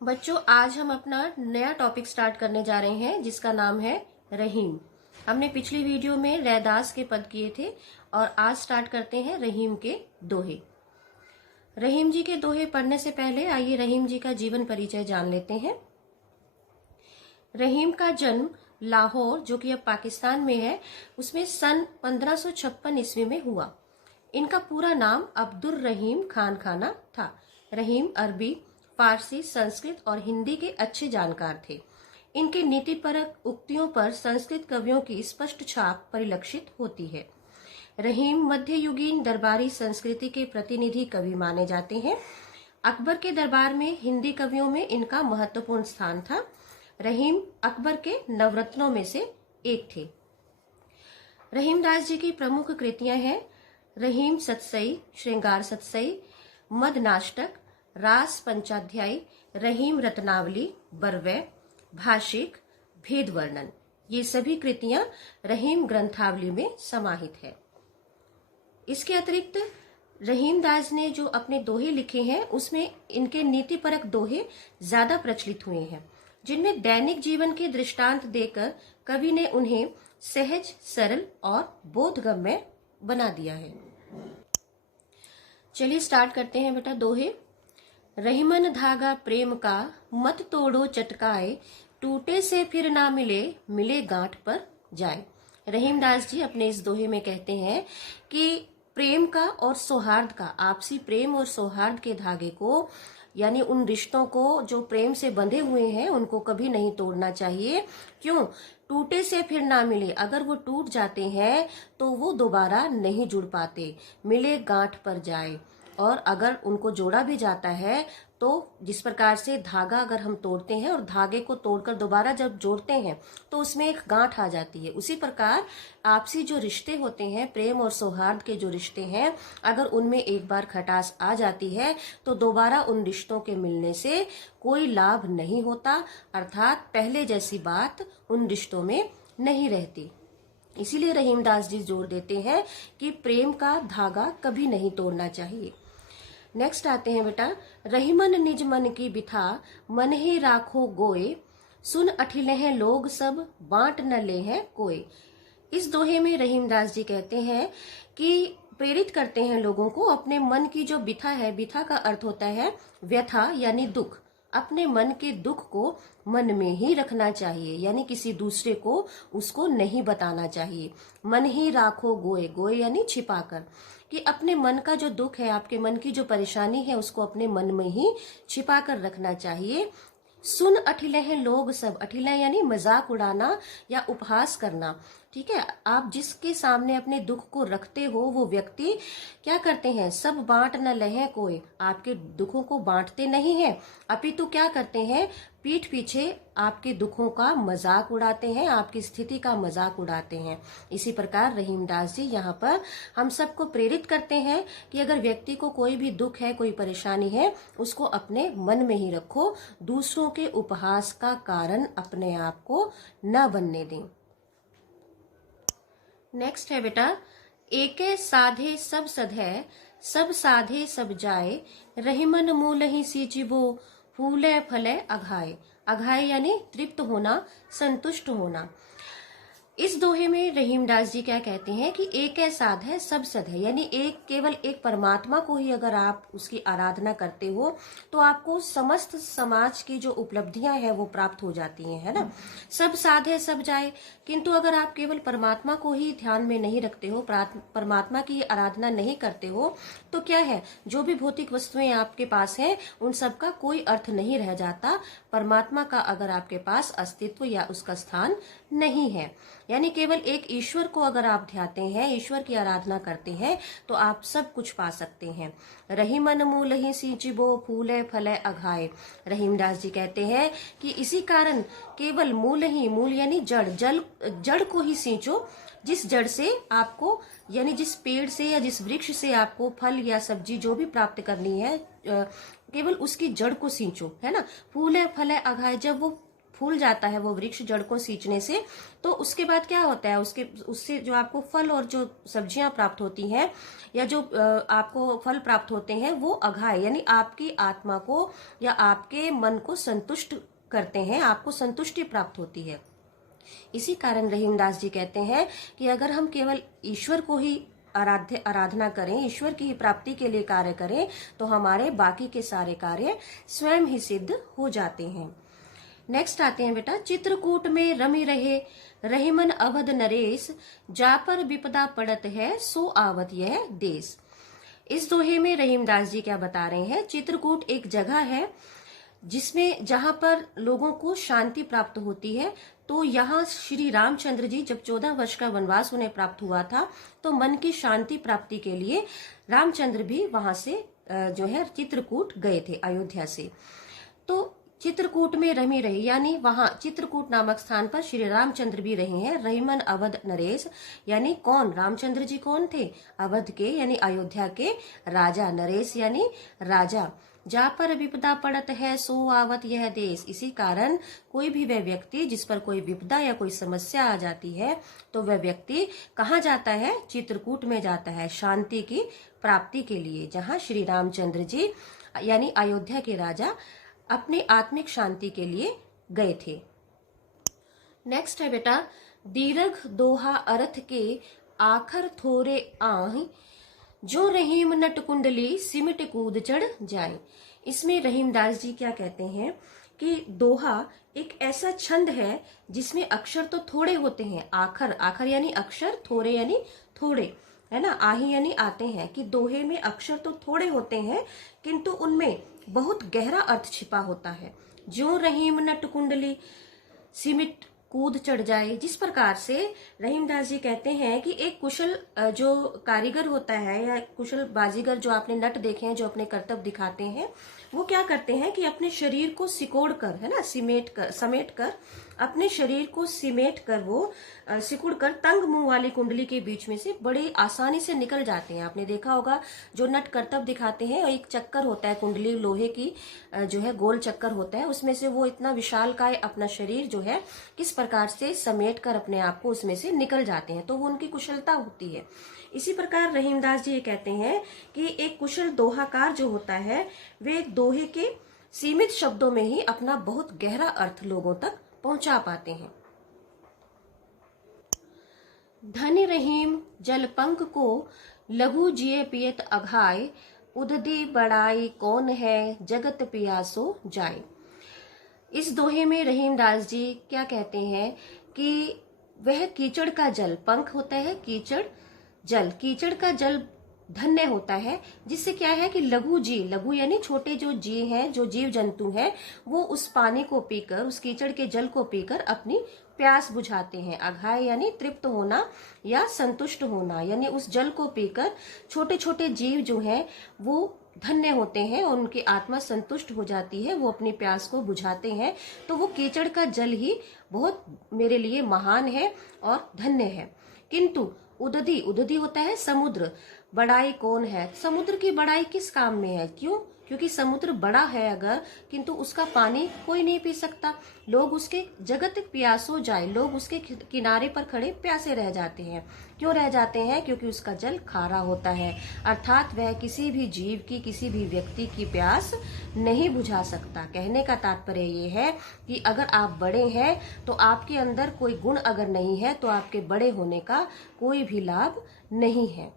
बच्चों, आज हम अपना नया टॉपिक स्टार्ट करने जा रहे हैं जिसका नाम है रहीम। हमने पिछली वीडियो में रैदास के पद किए थे और आज स्टार्ट करते हैं रहीम के दोहे। रहीम जी के दोहे पढ़ने से पहले आइए रहीम जी का जीवन परिचय जान लेते हैं। रहीम का जन्म लाहौर, जो कि अब पाकिस्तान में है, उसमें सन 1556 ईस्वी में हुआ। इनका पूरा नाम अब्दुर रहीम खान खाना था। रहीम अरबी, फारसी, संस्कृत और हिंदी के अच्छे जानकार थे। इनके नीतिपरक उक्तियों पर संस्कृत कवियों की स्पष्ट छाप परिलक्षित होती है। रहीम मध्ययुगीन दरबारी संस्कृति के प्रतिनिधि कवि माने जाते हैं। अकबर के दरबार में हिंदी कवियों में इनका महत्वपूर्ण स्थान था। रहीम अकबर के नवरत्नों में से एक थे। रहीमदास जी की प्रमुख कृतियां हैं रहीम सतसई, श्रृंगार सतसई, मद नाष्टक, रास पंचाध्यायी, रहीम रत्नावली, बरवै, भाषिक, भेद वर्णन। ये सभी कृतियां रहीम ग्रंथावली में समाहित है। इसके अतिरिक्त रहीमदास ने जो अपने दोहे लिखे हैं उसमें इनके नीतिपरक दोहे ज्यादा प्रचलित हुए हैं, जिनमें दैनिक जीवन के दृष्टांत देकर कवि ने उन्हें सहज, सरल और बोधगम्य बना दिया है। चलिए स्टार्ट करते हैं बेटा दोहे। रहीमन धागा प्रेम का, मत तोड़ो चटकाए, टूटे से फिर ना मिले, मिले गांठ पर जाए। रहीमदास जी अपने इस दोहे में कहते हैं कि प्रेम का और सौहार्द का, आपसी प्रेम और सौहार्द के धागे को, यानी उन रिश्तों को जो प्रेम से बंधे हुए हैं, उनको कभी नहीं तोड़ना चाहिए। क्यों? टूटे से फिर ना मिले। अगर वो टूट जाते हैं तो वो दोबारा नहीं जुड़ पाते। मिले गांठ पर जाए। और अगर उनको जोड़ा भी जाता है तो जिस प्रकार से धागा अगर हम तोड़ते हैं और धागे को तोड़कर दोबारा जब जोड़ते हैं तो उसमें एक गांठ आ जाती है, उसी प्रकार आपसी जो रिश्ते होते हैं, प्रेम और सौहार्द के जो रिश्ते हैं, अगर उनमें एक बार खटास आ जाती है तो दोबारा उन रिश्तों के मिलने से कोई लाभ नहीं होता, अर्थात पहले जैसी बात उन रिश्तों में नहीं रहती। इसीलिए रहीमदास जी जोर देते हैं कि प्रेम का धागा कभी नहीं तोड़ना चाहिए। नेक्स्ट आते हैं बेटा, रहीमन निज मन की बिथा, मन ही राखो गोए, सुन अठिले हैं लोग सब, बांट न ले हैं कोई। इस दोहे में रहीमदास जी कहते हैं कि प्रेरित करते हैं लोगों को अपने मन की जो बिथा है, बिथा का अर्थ होता है व्यथा यानी दुख, अपने मन के दुख को मन में ही रखना चाहिए, यानी किसी दूसरे को उसको नहीं बताना चाहिए। मन ही राखो गोए, गोए यानी छिपाकर, कि अपने मन का जो दुख है, आपके मन की जो परेशानी है, उसको अपने मन में ही छिपा कर रखना चाहिए। सुन अठिले हैं लोग सब, अठिला यानी मजाक उड़ाना या उपहास करना। ठीक है, आप जिसके सामने अपने दुख को रखते हो वो व्यक्ति क्या करते हैं, सब बांट न लहे कोई, आपके दुखों को बांटते नहीं हैं, अपितु क्या करते हैं, पीठ पीछे आपके दुखों का मजाक उड़ाते हैं, आपकी स्थिति का मजाक उड़ाते हैं। इसी प्रकार रहीमदास जी यहाँ पर हम सबको प्रेरित करते हैं कि अगर व्यक्ति को कोई भी दुख है, कोई परेशानी है, उसको अपने मन में ही रखो, दूसरों के उपहास का कारण अपने आप को न बनने दें। नेक्स्ट है बेटा, एके साधे सब सधै, सब साधे सब जाए, रहीमन मूल ही सींचिबो, फूले फले अघाए। अघाए यानी तृप्त होना, संतुष्ट होना। इस दोहे में रहीमदास जी क्या कहते हैं कि एक साध है सब सद है, यानी एक, केवल एक परमात्मा को ही अगर आप उसकी आराधना करते हो तो आपको समस्त समाज की जो उपलब्धियां हैं वो प्राप्त हो जाती हैं, है ना। सब साध है सब जाए, किंतु अगर आप केवल परमात्मा को ही ध्यान में नहीं रखते हो, परमात्मा की आराधना नहीं करते हो, तो क्या है, जो भी भौतिक वस्तुएं आपके पास हैं उन सब का कोई अर्थ नहीं रह जाता, परमात्मा का अगर आपके पास अस्तित्व या उसका स्थान नहीं है। यानी केवल एक ईश्वर को अगर आप ध्याते हैं, ईश्वर की आराधना करते हैं, तो आप सब कुछ पा सकते हैं। रहीमन मूल ही सींचिबो, फूले फले अघाए। रहीमदास जी कहते हैं कि इसी कारण केवल मूल ही, मूल यानी जड़, जड़ को ही सींचो, जिस जड़ से आपको, यानी जिस पेड़ से या जिस वृक्ष से आपको फल या सब्जी जो भी प्राप्त करनी है, केवल उसकी जड़ को सींचो, है ना। फूले फले अघाए, जब वो फूल जाता है वो वृक्ष जड़ को सींचने से, तो उसके बाद क्या होता है, उससे जो आपको फल और जो सब्जियां प्राप्त होती हैं या जो आपको फल प्राप्त होते हैं वो अघाय यानी आपकी आत्मा को या आपके मन को संतुष्ट करते हैं, आपको संतुष्टि प्राप्त होती है। इसी कारण रहीमदास जी कहते हैं कि अगर हम केवल ईश्वर को ही आराधना करें, ईश्वर की ही प्राप्ति के लिए कार्य करें, तो हमारे बाकी के सारे कार्य स्वयं ही सिद्ध हो जाते हैं। नेक्स्ट आते हैं बेटा, चित्रकूट में रमी रहे रहीमन अवध नरेश, जा पर विपदा पड़त है सो आवत यह देश। इस दोहे में रहीमदास जी क्या बता रहे हैं, चित्रकूट एक जगह है जिसमें जहां पर लोगों को शांति प्राप्त होती है। तो यहाँ श्री रामचंद्र जी जब 14 वर्ष का वनवास उन्हें प्राप्त हुआ था, तो मन की शांति प्राप्ति के लिए रामचंद्र भी वहां से जो है चित्रकूट गए थे अयोध्या से। तो चित्रकूट में रमी रही यानी वहां चित्रकूट नामक स्थान पर श्री रामचंद्र भी रहे हैं। रहीमन अवध नरेश यानी कौन, रामचंद्र जी कौन थे, अवध के यानी अयोध्या के राजा, नरेश यानी राजा। जा पर विपदा पड़त है सो आवत यह देश। इसी कारण कोई भी वह व्यक्ति जिस पर कोई विपदा या कोई समस्या आ जाती है तो वह व्यक्ति कहाँ जाता है, चित्रकूट में जाता है शांति की प्राप्ति के लिए, जहाँ श्री रामचंद्र जी यानी अयोध्या के राजा अपनी आत्मिक शांति के लिए गए थे। नेक्स्ट है बेटा, दीर्घ दोहा अर्थ के आखर थोरे आह, जो रहीम नट कुंडली सिमट कूद चढ़ जाए। इसमें रहीमदास जी क्या कहते हैं कि दोहा एक ऐसा छंद है जिसमें अक्षर तो थोड़े होते हैं, आखर, आखर यानी अक्षर, थोड़े यानी थोड़े, है ना, आही यानी आते हैं, कि दोहे में अक्षर तो थोड़े होते हैं किंतु उनमें बहुत गहरा अर्थ छिपा होता है। जो रहीम नट कुंडली सिमट कूद चढ़ जाए, जिस प्रकार से रहीमदास जी कहते हैं कि एक कुशल जो कारीगर होता है या कुशल बाजीगर जो आपने नट देखे हैं जो अपने कर्तव्य दिखाते हैं, वो क्या करते हैं कि अपने शरीर को सिकोड़ कर, है ना, समेट कर अपने शरीर को सिमेट कर वो सिकुड़ कर तंग मुंह वाली कुंडली के बीच में से बड़ी आसानी से निकल जाते हैं। आपने देखा होगा जो नट कर्तव्य दिखाते हैं, एक चक्कर होता है कुंडली, लोहे की जो है गोल चक्कर होता है, उसमें से वो इतना विशालकाय अपना शरीर जो है किस प्रकार से समेट कर अपने आप को उसमें से निकल जाते हैं, तो वो उनकी कुशलता होती है। इसी प्रकार रहीमदास जी ये कहते हैं कि एक कुशल दोहाकार जो होता है वे दोहे के सीमित शब्दों में ही अपना बहुत गहरा अर्थ लोगों तक पहुंचा पाते हैं। धन रहीम जलपंक को लघु जिए पियत अघाय, उददी बड़ाई कौन है जगत पियासो जाए। इस दोहे में रहीमदास जी क्या कहते हैं कि वह कीचड़ का जल, पंख होता है कीचड़, जल, कीचड़ का जल धन्य होता है, जिससे क्या है कि लघु जी, लघु यानी छोटे जो जीव हैं, जो जीव जंतु हैं, वो उस पानी को पीकर, उस कीचड़ के जल को पीकर अपनी प्यास बुझाते हैं। अघाय यानी तृप्त होना या संतुष्ट होना, यानी उस जल को पीकर छोटे छोटे जीव जो हैं वो धन्य होते हैं और उनकी आत्मा संतुष्ट हो जाती है, वो अपनी प्यास को बुझाते हैं। तो वो कीचड़ का जल ही बहुत मेरे लिए महान है और धन्य है। किंतु उददी, उददी होता है समुद्र, बड़ाई कौन है, समुद्र की बड़ाई किस काम में है, क्यों, क्योंकि समुद्र बड़ा है अगर, किंतु उसका पानी कोई नहीं पी सकता, लोग उसके जगत प्यासो जाए, लोग उसके किनारे पर खड़े प्यासे रह जाते हैं। क्यों रह जाते हैं, क्योंकि उसका जल खारा होता है, अर्थात वह किसी भी जीव की, किसी भी व्यक्ति की प्यास नहीं बुझा सकता। कहने का तात्पर्य ये है कि अगर आप बड़े हैं तो आपके अंदर कोई गुण अगर नहीं है तो आपके बड़े होने का कोई भी लाभ नहीं है।